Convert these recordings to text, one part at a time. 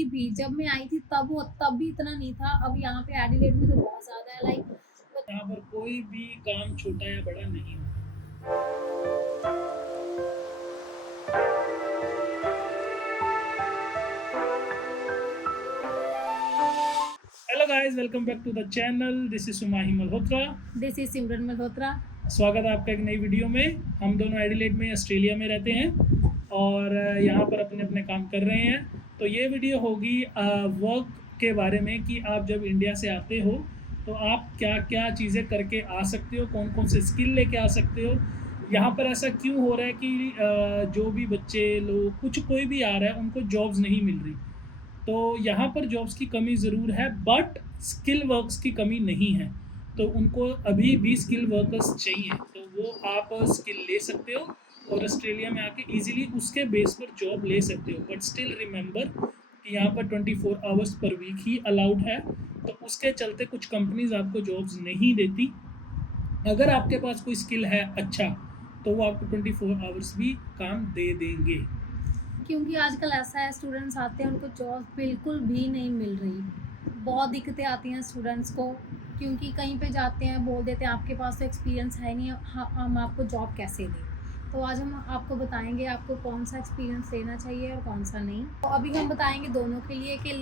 अभी भी जब मैं आई थी तब भी इतना नहीं था। अब यहाँ पे एडिलेड में तो बहुत ज्यादा है। लाइक यहाँ पर कोई भी काम छोटा या बड़ा नहीं होता। Hello guys, welcome back to the channel. This is Sumahi Malhotra. This is Simran Malhotra. स्वागत है आपका एक नई वीडियो में। हम दोनों एडिलेड में ऑस्ट्रेलिया में रहते हैं और यहाँ पर अपने अपने काम कर रहे हैं। तो ये वीडियो होगी वर्क के बारे में कि आप जब इंडिया से आते हो तो आप क्या क्या चीज़ें करके आ सकते हो, कौन कौन से स्किल लेके आ सकते हो। यहाँ पर ऐसा क्यों हो रहा है कि जो भी बच्चे लोग कोई भी आ रहा है उनको जॉब्स नहीं मिल रही। तो यहाँ पर जॉब्स की कमी ज़रूर है बट स्किल वर्क्स की कमी नहीं है। तो उनको अभी भी स्किल वर्कर्स चाहिए, तो वो आप स्किल ले सकते हो और ऑस्ट्रेलिया में आके इजीली उसके बेस पर जॉब ले सकते हो। बट स्टिल रिमेंबर कि यहाँ पर 24 आवर्स पर वीक ही अलाउड है, तो उसके चलते कुछ कंपनीज आपको जॉब्स नहीं देती। अगर आपके पास कोई स्किल है अच्छा, तो वो आपको 24 आवर्स भी काम दे देंगे। क्योंकि आजकल ऐसा है, स्टूडेंट्स आते हैं उनको जॉब बिल्कुल भी नहीं मिल रही। बहुत दिक्कतें आती हैं स्टूडेंट्स को, क्योंकि कहीं पे जाते हैं बोल देते हैं आपके पास तो एक्सपीरियंस है नहीं, हम आपको जॉब कैसे दें। तो आज हम आपको बताएंगे आपको कौन सा एक्सपीरियंस लेना चाहिए और कौन सा नहीं। तो अभी हम बताएंगे दोनों के लिए कि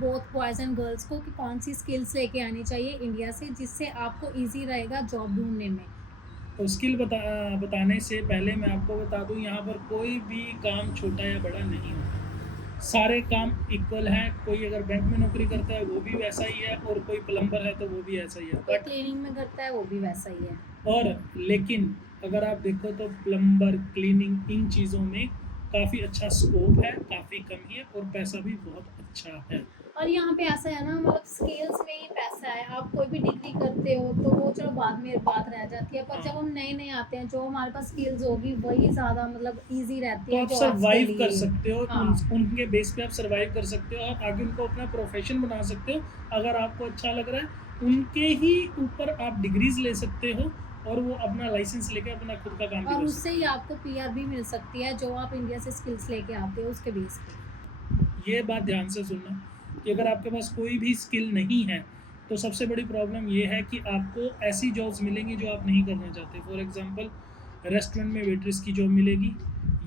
बोथ बॉयज़ एंड गर्ल्स को कि कौन सी स्किल्स लेके आनी चाहिए इंडिया से, जिससे आपको ईजी रहेगा जॉब ढूंढने में। तो स्किल बताने से पहले मैं आपको बता दूं, यहाँ पर कोई भी काम छोटा या बड़ा नहीं होता। सारे काम इक्वल हैं। कोई अगर बैंक में नौकरी करता है वो भी वैसा ही है, और कोई प्लम्बर है तो वो भी ऐसा ही है। कोई बट क्लीनिंग में करता है वो भी वैसा ही है। और लेकिन अगर आप देखो तो प्लम्बर, क्लीनिंग, इन चीज़ों में काफ़ी अच्छा स्कोप है, काफ़ी कम ही है और पैसा भी बहुत अच्छा है। और यहाँ पे ऐसा है ना, मतलब स्किल्स में ही पैसा है। आप कोई भी डिग्री करते हो तो वो चलो बाद में बात रह जाती है, पर जब हम नए नए आते हैं जो हमारे पास स्किल्स होगी वही ज़्यादा मतलब इजी रहती तो है आप जॉब्स के सर्वाइव कर लिए। सकते हो, हाँ। उनके बेस पे आप सर्वाइव कर सकते हो। आप आगे उनको अपना प्रोफेशन बना सकते हो। अगर आपको अच्छा लग रहा है उनके ही ऊपर आप डिग्रीज ले सकते हो और वो अपना लाइसेंस लेके अपना खुद का काम भी और कर उससे सकते ही आपको पीआर भी मिल सकती है, जो आप इंडिया से स्किल्स लेके आते हो उसके बेस पे। हो। ये बात ध्यान से सुनना कि अगर आपके पास कोई भी स्किल नहीं है तो सबसे बड़ी प्रॉब्लम ये है कि आपको ऐसी जॉब्स मिलेंगी जो आप नहीं करना चाहते। फॉर एग्जांपल, रेस्टोरेंट में वेट्रेस की जॉब मिलेगी,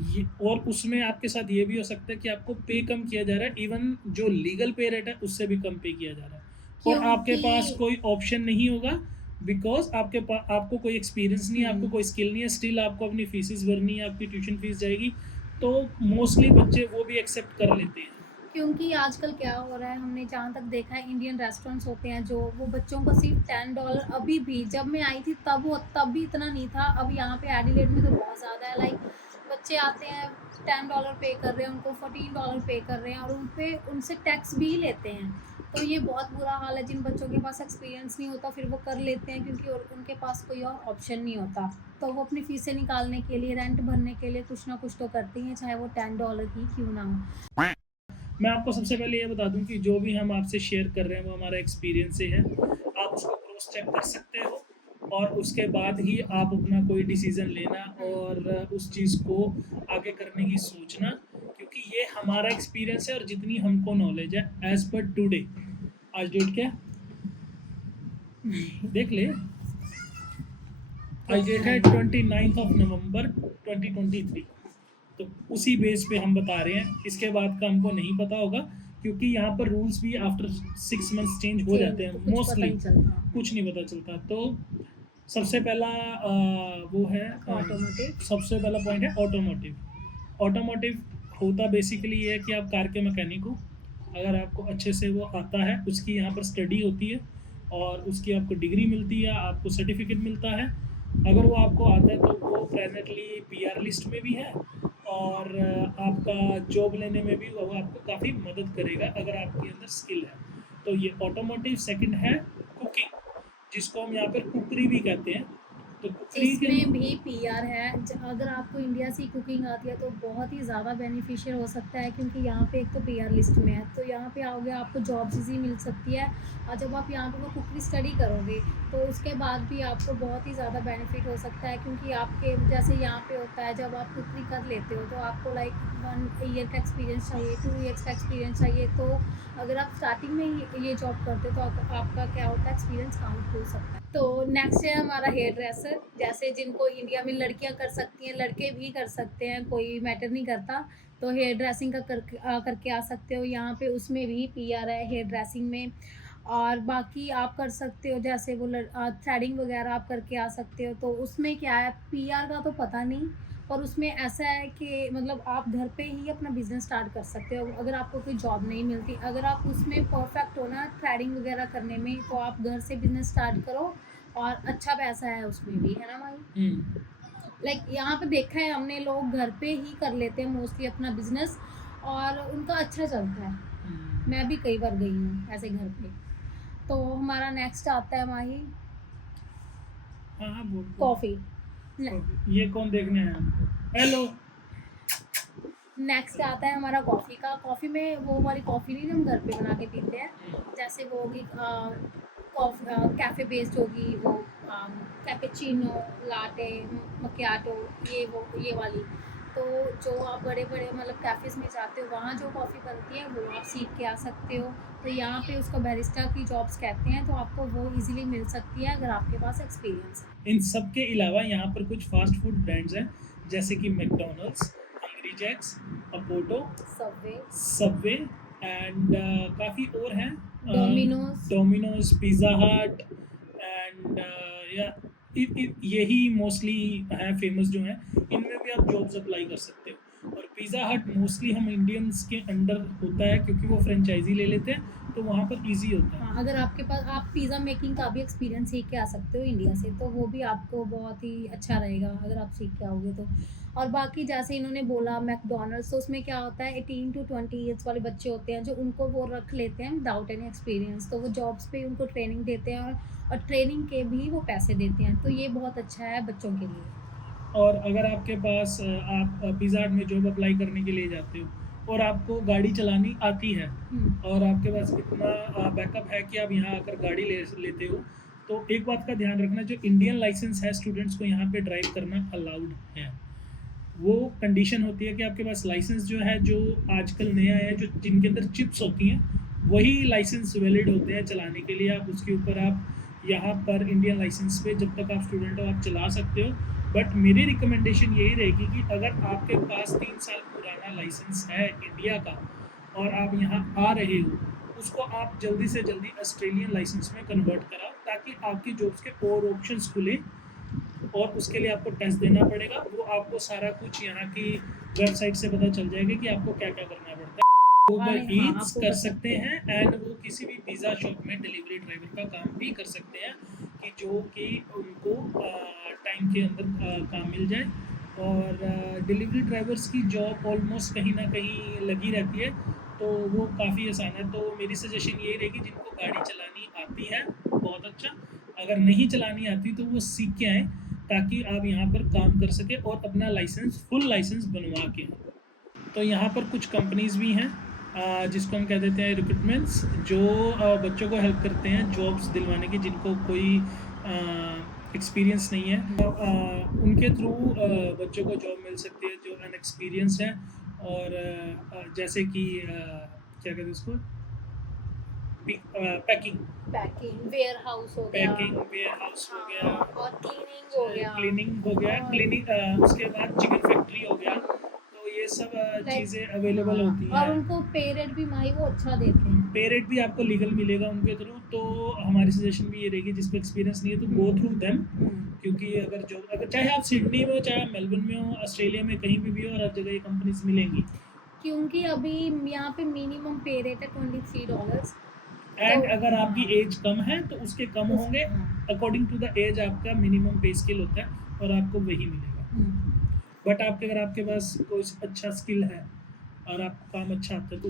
ये, और उसमें आपके साथ ये भी हो सकता है कि आपको पे कम किया जा रहा है। इवन जो लीगल पे रेट है उससे भी कम पे किया जा रहा है, और आपके क्योंकि पास कोई ऑप्शन नहीं होगा। बिकॉज आपको कोई एक्सपीरियंस नहीं है, आपको कोई स्किल नहीं है, स्टिल आपको अपनी फीसेस भरनी है, आपकी ट्यूशन फीस जाएगी। तो मोस्टली बच्चे वो भी एक्सेप्ट कर लेते हैं। क्योंकि आजकल क्या हो रहा है, हमने जहाँ तक देखा है इंडियन रेस्टोरेंट्स होते हैं जो वो बच्चों को सिर्फ $10, अभी भी जब मैं आई थी तब भी इतना नहीं था। अब यहाँ पे एडिलेड में तो बहुत ज़्यादा है। लाइक बच्चे आते हैं, $10 पे कर रहे हैं, उनको $14 पे कर रहे हैं, और उनसे टैक्स भी लेते हैं। तो ये बहुत बुरा हाल है। जिन बच्चों के पास एक्सपीरियंस नहीं होता फिर वो कर लेते हैं, क्योंकि उनके पास कोई और ऑप्शन नहीं होता। तो वो अपनी फीसें निकालने के लिए, रेंट भरने के लिए कुछ ना कुछ तो करती हैं, चाहे वो $10 ही क्यों ना हो। मैं आपको सबसे पहले ये बता दूं कि जो भी हम आपसे शेयर कर रहे हैं वो हमारा एक्सपीरियंस से है। आप उसको क्रॉस चेक कर सकते हो और उसके बाद ही आप अपना कोई डिसीज़न लेना और उस चीज़ को आगे करने की सोचना, क्योंकि ये हमारा एक्सपीरियंस है और जितनी हमको नॉलेज है एज पर टुडे। आज डेट क्या देख ले। आज डेट है 29 नवंबर 2023। तो उसी बेस पे हम बता रहे हैं। इसके बाद का हमको नहीं पता होगा, क्योंकि यहाँ पर रूल्स भी आफ्टर 6 मंथ्स चेंज हो जाते हैं तो कुछ पता मोस्टली। नहीं चलता। कुछ नहीं पता चलता। तो सबसे पहला वो है ऑटोमोटिव। सबसे पहला पॉइंट है ऑटोमोटिव। ऑटोमोटिव होता बेसिकली ये है कि आप कार के मैकेनिक हो। अगर आपको अच्छे से वो आता है, उसकी यहाँ पर स्टडी होती है और उसकी आपको डिग्री मिलती है, आपको सर्टिफिकेट मिलता है। अगर वो आपको आता है तो वो प्राइमरली पीआर लिस्ट में भी है, और आपका जॉब लेने में भी वो आपको काफ़ी मदद करेगा अगर आपके अंदर स्किल है। तो ये ऑटोमोटिव। सेकंड है कुकिंग, जिसको हम यहाँ पर कुकरी भी कहते हैं। तो फ्री के इसमें भी पीआर है। अगर आपको इंडिया से कुकिंग आती है तो बहुत ही ज़्यादा बेनिफिशियल हो सकता है, क्योंकि यहाँ पे एक तो पीआर लिस्ट में है, तो यहाँ पे आओगे आपको जॉब्स इजी मिल सकती है। और जब आप यहाँ पे वो कुकिंग स्टडी करोगे तो उसके बाद भी आपको बहुत ही ज़्यादा बेनिफिट हो सकता है, क्योंकि आपके जैसे यहाँ पे होता है जब आप कुकिंग कर लेते हो तो आपको लाइक 1 ईयर का एक्सपीरियंस चाहिए, 2 ईयर्स का एक्सपीरियंस चाहिए। तो अगर आप स्टार्टिंग में ही ये जॉब करते हो तो आपका क्या होता है, एक्सपीरियंस काउंट हो सकता है। तो नेक्स्ट है हमारा हेयर ड्रेसर, जैसे जिनको इंडिया में लड़कियां कर सकती हैं लड़के भी कर सकते हैं, कोई मैटर नहीं करता। तो हेयर ड्रेसिंग का करके आ सकते हो यहाँ पे, उसमें भी पीआर है हेयर ड्रेसिंग में। और बाकी आप कर सकते हो जैसे वो थ्रेडिंग वगैरह आप करके आ सकते हो, तो उसमें क्या है पीआर का तो पता नहीं, पर उसमें ऐसा है कि मतलब आप घर पे ही अपना बिजनेस स्टार्ट कर सकते हो अगर आपको कोई जॉब नहीं मिलती। अगर आप उसमें परफेक्ट हो ना थ्रेडिंग वगैरह करने में, तो आप घर से बिजनेस स्टार्ट करो और अच्छा पैसा है उसमें भी, है ना भाई। लाइक यहाँ पे देखा है हमने, लोग घर पे ही कर लेते हैं मोस्टली अपना बिजनेस और उनका अच्छा चलता है। मैं भी कई बार गई हूँ ऐसे घर पे। तो हमारा नेक्स्ट आता है माही हाँ हाँ बोल। कॉफ़ी। ये कौन देखने आया हमको? हेलो। नेक्स्ट आता है हमारा कॉफ़ी का। कॉफ़ी में वो वाली कॉफ़ी नहीं जो हम घर पे बना के पीते हैं, जैसे वो होगी कैफ़े बेस्ड होगी वो, कैपेचिनो, लाटे, मक्याटो, ये वाली। तो जो आप बड़े बड़े मतलब कैफ़ेज़ में जाते हो वहाँ जो कॉफ़ी बनती है वो आप सीख के आ सकते हो। तो यहाँ पे उसको बैरिस्टा की जॉब्स कहते हैं, तो आपको वो इजीली मिल सकती है अगर आपके पास एक्सपीरियंस है। इन सब के अलावा यहाँ पर कुछ फास्ट फूड ब्रांड्स हैं, जैसे कि मैकडोनल्ड्स, हंग्री जैक्स, अपोटो, सबवे एंड काफ़ी और हैं, डोमिनोज, पिज़्ज़ा हट एंड या यही मोस्टली हैं फेमस जो हैं। इनमें भी आप जॉब्स अप्लाई कर सकते हो। और पिज़्ज़ा हट मोस्टली हम इंडियंस के अंडर होता है, क्योंकि वो फ्रेंचाइजी ले लेते हैं, तो वहाँ पर इजी होता है। हाँ, अगर आपके पास आप पिज़्ज़ा मेकिंग का भी एक्सपीरियंस सीख के आ सकते हो इंडिया से, तो वो भी आपको बहुत ही अच्छा रहेगा अगर आप सीख के आओगे तो। और बाकी जैसे इन्होंने बोला मैकडोनल्ड्स, तो उसमें क्या होता है 18 to 20 ईयर्स वाले बच्चे होते हैं जो उनको वो रख लेते हैं विदाउट एनी एक्सपीरियंस, तो वो जॉब्स पे उनको ट्रेनिंग देते हैं और ट्रेनिंग के भी वो पैसे देते हैं, तो ये बहुत अच्छा है बच्चों के लिए। और अगर आपके पास आप पिज़्ज़ा हट में जॉब अप्लाई करने के लिए जाते हो और आपको गाड़ी चलानी आती है और आपके पास इतना बैकअप है कि आप यहाँ आकर गाड़ी लेते हो, तो एक बात का ध्यान रखना, जो इंडियन लाइसेंस है स्टूडेंट्स को यहाँ पे ड्राइव करना अलाउड है। वो कंडीशन होती है कि आपके पास लाइसेंस जो है, जो आजकल नया है, जो जिनके अंदर चिप्स होती हैं, वही लाइसेंस वैलिड होते हैं चलाने के लिए। आप उसके ऊपर आप यहाँ पर इंडियन लाइसेंस पे जब तक आप स्टूडेंट हो आप चला सकते हो। बट मेरी रिकमेंडेशन यही रहेगी कि अगर आपके पास 3 साल पुराना लाइसेंस है इंडिया का और आप यहाँ आ रहे हो, उसको आप जल्दी से जल्दी ऑस्ट्रेलियन लाइसेंस में कन्वर्ट कराओ, ताकि आपकी जॉब्स के और ऑप्शंस खुलें। और उसके लिए आपको टेस्ट देना पड़ेगा, वो आपको सारा कुछ यहाँ की वेबसाइट से पता चल जाएगा कि आपको क्या क्या करना पड़ता है। उबर ईट्स कर सकते हैं एंड वो किसी भी पिज़्ज़ा शॉप में डिलीवरी ड्राइवर का काम भी कर सकते हैं, कि जो कि उनको टाइम के अंदर काम मिल जाए। और डिलीवरी ड्राइवर्स की जॉब ऑलमोस्ट कहीं ना कहीं लगी रहती है, तो वो काफ़ी आसान है। तो मेरी सजेशन यही रहेगी, जिनको गाड़ी चलानी आती है बहुत अच्छा, अगर नहीं चलानी आती तो वो सीख के आएँ, ताकि आप यहाँ पर काम कर सके और अपना लाइसेंस फुल लाइसेंस बनवा के। तो यहाँ पर कुछ कंपनीज़ भी हैं जिसको हम कह देते हैं रिक्रूटमेंट्स, जो बच्चों को हेल्प करते हैं जॉब्स दिलवाने की, जिनको कोई एक्सपीरियंस नहीं है। उनके थ्रू बच्चों को जॉब मिल सकती है जो अनएक्सपीरियंस है। और जैसे कि क्या कहते हैं उसको, पैकिंग वेयर हाउस हो गया, हो गया, और क्लीनिंग हो गया, क्लीनिंग उसके बाद चिकन फैक्ट्री हो गया। तो ये सब चीज़ें अवेलेबल होती हैं। और उनको पे रेट भी माही वो अच्छा देते हैं, पे रेट भी आपको लीगल मिलेगा उनके थ्रू। तो हमारी सजेशन भी ये रहेगी, जिसको एक्सपीरियंस नहीं है तो गो थ्रू देम, क्योंकि अगर चाहे आप सिडनी में हो, चाहे आप मेलबर्न में हो, ऑस्ट्रेलिया में कहीं भी हो, और हर जगह ये कंपनीज मिलेंगी। क्योंकि अभी यहाँ पे मिनिमम पे रेट है $23। एंड अगर आपकी एज कम है तो उसके कम होंगे, अकॉर्डिंग टू द एज आपका मिनिमम पे स्किल होता है और आपको वही मिलेगा। बट अगर आपके पास कोई अच्छा स्किल है और आपको काम अच्छा आता है, तो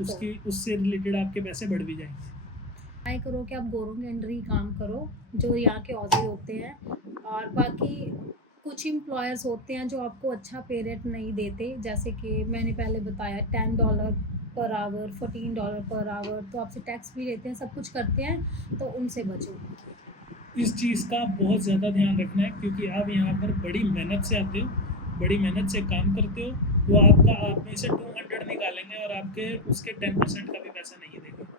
उससे रिलेटेड आपके पैसे बढ़ भी जाएंगे। ट्राई करो कि आप गोरों के अंडर ही काम करो, जो यहाँ के ऑज़ी होते हैं। और बाकी कुछ एम्प्लॉयर्स होते हैं जो आपको अच्छा पे रेट नहीं देते, जैसे कि मैंने पहले बताया $10 पर आवर, $14 पर आवर, तो आपसे टैक्स भी लेते हैं, सब कुछ करते हैं, तो उनसे बचो। इस चीज़ का बहुत ज़्यादा ध्यान रखना है, क्योंकि आप यहाँ पर बड़ी मेहनत से आते हो, बड़ी मेहनत से काम करते हो। वो आप में से 200 निकालेंगे और आपके उसके 10% का भी पैसा नहीं देंगे।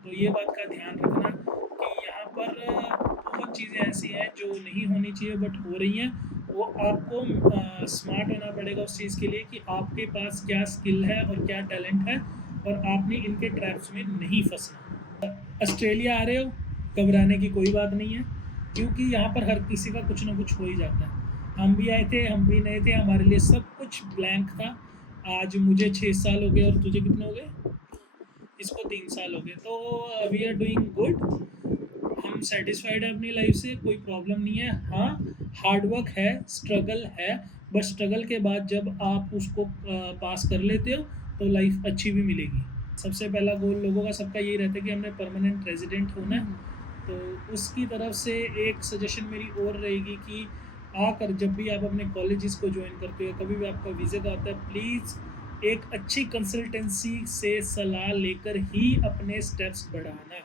तो ये बात का ध्यान रखना कि यहाँ पर बहुत चीज़ें ऐसी हैं जो नहीं होनी चाहिए बट हो रही हैं। वो आपको स्मार्ट होना पड़ेगा उस चीज़ के लिए कि आपके पास क्या स्किल है और क्या टैलेंट है, और आपने इनके ट्रैप्स में नहीं फंसना। ऑस्ट्रेलिया आ रहे हो, घबराने की कोई बात नहीं है, क्योंकि यहाँ पर हर किसी का कुछ ना कुछ हो ही जाता है। हम भी आए थे, हम भी नए थे, हमारे लिए सब कुछ ब्लैंक था। आज मुझे 6 साल हो गए और तुझे कितने हो गए? इसको 3 साल हो गए। तो वी आर डूइंग गुड, हम सेटिस्फाइड है अपनी लाइफ से, कोई प्रॉब्लम नहीं है। हाँ, हार्डवर्क है, स्ट्रगल है, बट स्ट्रगल के बाद जब आप उसको पास कर लेते हो तो लाइफ अच्छी भी मिलेगी। सबसे पहला गोल लोगों का सबका यही रहता है कि हमने परमानेंट रेजिडेंट होना है। तो उसकी तरफ से एक सजेशन मेरी और रहेगी कि आकर जब भी आप अपने कॉलेजेस को ज्वाइन करते हो, कभी भी आपका वीज़ा का आता है, प्लीज़ एक अच्छी कंसल्टेंसी से सलाह लेकर ही अपने स्टेप्स बढ़ाना।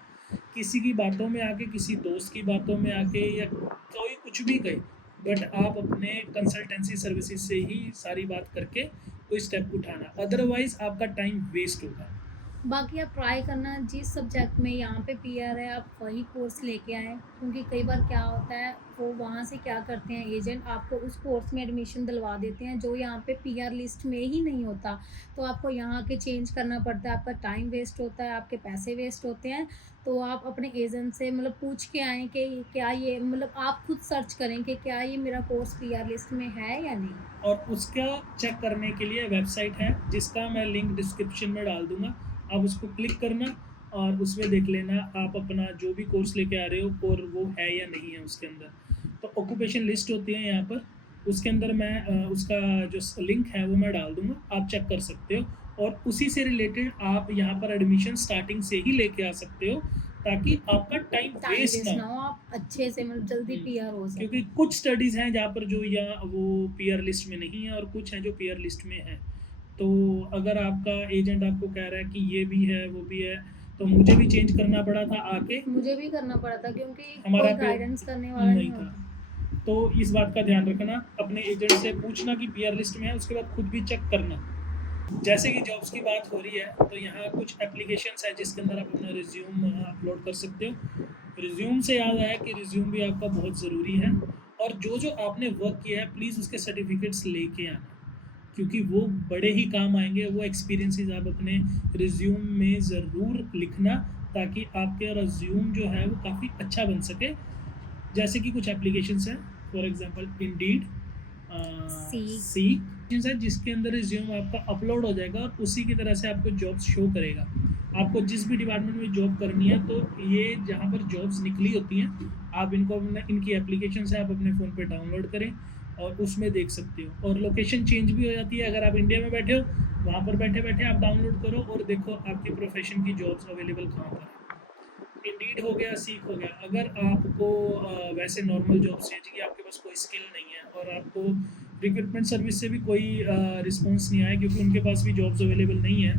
किसी की बातों में आके, किसी दोस्त की बातों में आके, या कोई कुछ भी कहे, बट आप अपने कंसल्टेंसी सर्विसेज से ही सारी बात करके कोई स्टेप उठाना, अदरवाइज आपका टाइम वेस्ट होगा। बाकी आप ट्राई करना, जिस सब्जेक्ट में यहाँ पे पीआर है आप वही कोर्स लेके आएँ, क्योंकि कई बार क्या होता है वो वहाँ से क्या करते हैं एजेंट, आपको उस कोर्स में एडमिशन दिलवा देते हैं जो यहाँ पे पीआर लिस्ट में ही नहीं होता, तो आपको यहाँ के चेंज करना पड़ता है, आपका टाइम वेस्ट होता है, आपके पैसे वेस्ट होते हैं। तो आप अपने एजेंट से मतलब पूछ के आएँ कि क्या ये, मतलब आप खुद सर्च करें कि क्या ये मेरा कोर्स पीआर लिस्ट में है या नहीं। और उसका चेक करने के लिए वेबसाइट है जिसका मैं लिंक डिस्क्रिप्शन में डाल दूंगा, आप उसको क्लिक करना और उसमें देख लेना आप अपना जो भी कोर्स लेके आ रहे हो और वो है या नहीं है उसके अंदर। तो ऑक्यूपेशन लिस्ट होती है यहाँ पर, उसके अंदर मैं उसका जो लिंक है वो मैं डाल दूंगा, आप चेक कर सकते हो, और उसी से रिलेटेड आप यहाँ पर एडमिशन स्टार्टिंग से ही लेके आ सकते हो, ताकि आपका टाइम वेस्ट ना हो, आप अच्छे से मतलब जल्दी पीआर हो सके। क्योंकि कुछ स्टडीज़ हैं जहाँ पर जो या वो पीआर लिस्ट में नहीं है और कुछ हैं जो पीआर लिस्ट में है। तो अगर आपका एजेंट आपको कह रहा है कि ये भी है वो भी है, तो मुझे भी चेंज करना पड़ा था आके, मुझे भी करना पड़ा था क्योंकि हमारा कोई गाइडेंस करने वाला नहीं था। होता। तो इस बात का ध्यान रखना, अपने एजेंट से पूछना कि पीआर लिस्ट में है, उसके बाद खुद भी चेक करना। जैसे कि जॉब्स की बात हो रही है, तो यहाँ कुछ एप्लीकेशंस है जिसके अंदर आप अपना रिज्यूम अपलोड कर सकते हो। रिज्यूम से याद आया कि रिज्यूम भी आपका बहुत ज़रूरी है, और जो जो आपने वर्क किया है प्लीज़ उसके सर्टिफिकेट्स लेके आना, क्योंकि वो बड़े ही काम आएंगे। वो एक्सपीरियंसेस आप अपने रिज्यूम में ज़रूर लिखना, ताकि आपका रिज्यूम जो है वो काफ़ी अच्छा बन सके। जैसे कि कुछ एप्लीकेशंस हैं, फॉर एग्जांपल इंडीड, सीक है, जिसके अंदर रिज्यूम आपका अपलोड हो जाएगा और उसी की तरह से आपको जॉब्स शो करेगा। आपको जिस भी डिपार्टमेंट में जॉब करनी है, तो ये जहाँ पर जॉब्स निकली होती हैं, आप इनको इनकी एप्लीकेशंस है, आप अपने फ़ोन पे डाउनलोड करें और उसमें देख सकते हो। और लोकेशन चेंज भी हो जाती है, अगर आप इंडिया में बैठे हो, वहाँ पर बैठे बैठे आप डाउनलोड करो और देखो आपकी प्रोफेशन की जॉब्स अवेलेबल कहाँ पर है। इंडीड हो गया, सीक हो गया। अगर आपको वैसे नॉर्मल जॉब्स चाहिए कि आपके पास कोई स्किल नहीं है और आपको रिक्रूटमेंट सर्विस से भी कोई रिस्पॉन्स नहीं आया क्योंकि उनके पास भी जॉब्स अवेलेबल नहीं है,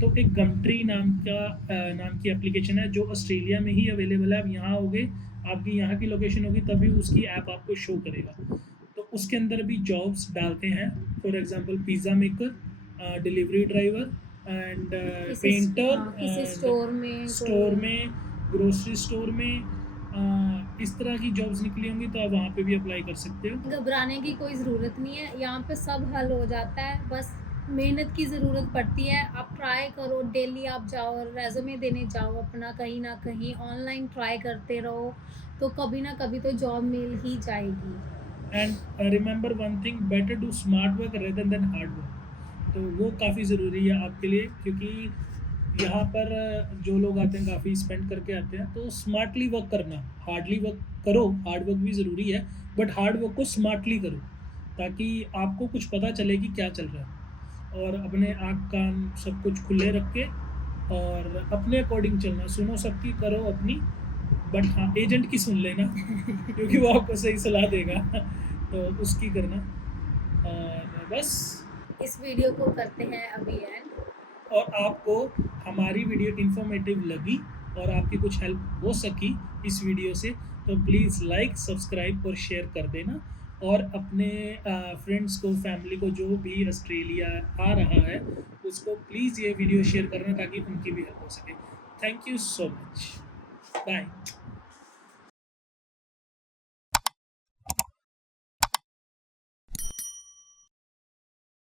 तो एक गमट्री नाम की एप्लीकेशन है जो ऑस्ट्रेलिया में ही अवेलेबल है। आप यहाँ होगे, आपकी यहाँ की लोकेशन होगी, तभी उसकी ऐप आपको शो करेगा। तो उसके अंदर भी जॉब्स डालते हैं, for example pizza maker, delivery driver and painter, किसी स्टोर में ग्रोसरी स्टोर में, इस तरह की जॉब्स निकली होंगी, तो आप वहाँ पे भी अप्लाई कर सकते हो। घबराने की कोई ज़रूरत नहीं है, यहाँ पे सब हल हो जाता है, बस मेहनत की ज़रूरत पड़ती है। आप ट्राई करो, डेली आप जाओ, रेज़्यूमे देने जाओ अपना, कहीं ना कहीं ऑनलाइन ट्राई करते रहो, तो कभी ना कभी तो जॉब मिल ही जाएगी। And remember one thing, better do smart work rather than hard work. तो वो काफ़ी ज़रूरी है आपके लिए, क्योंकि यहाँ पर जो लोग आते हैं काफ़ी स्पेंड करके आते हैं। तो स्मार्टली वर्क करना, हार्डली वर्क करो, हार्ड वर्क भी ज़रूरी है, बट हार्ड वर्क को स्मार्टली करो, ताकि आपको कुछ पता चले कि क्या चल रहा है। और अपने आँख कान सब कुछ खुले रख के और अपने अकॉर्डिंग चलना, सुनो सबकी करो अपनी, बट हाँ एजेंट की सुन लेना क्योंकि वो आपको सही सलाह देगा तो उसकी करना। और बस, इस वीडियो को करते हैं अभी एंड। और आपको हमारी वीडियो इन्फॉर्मेटिव लगी और आपकी कुछ हेल्प हो सकी इस वीडियो से, तो प्लीज़ लाइक, सब्सक्राइब और शेयर कर देना। और अपने फ्रेंड्स को, फैमिली को, जो भी ऑस्ट्रेलिया आ रहा है उसको प्लीज़ ये वीडियो शेयर करना ताकि उनकी भी हेल्प हो सके। Thank you so much, bye.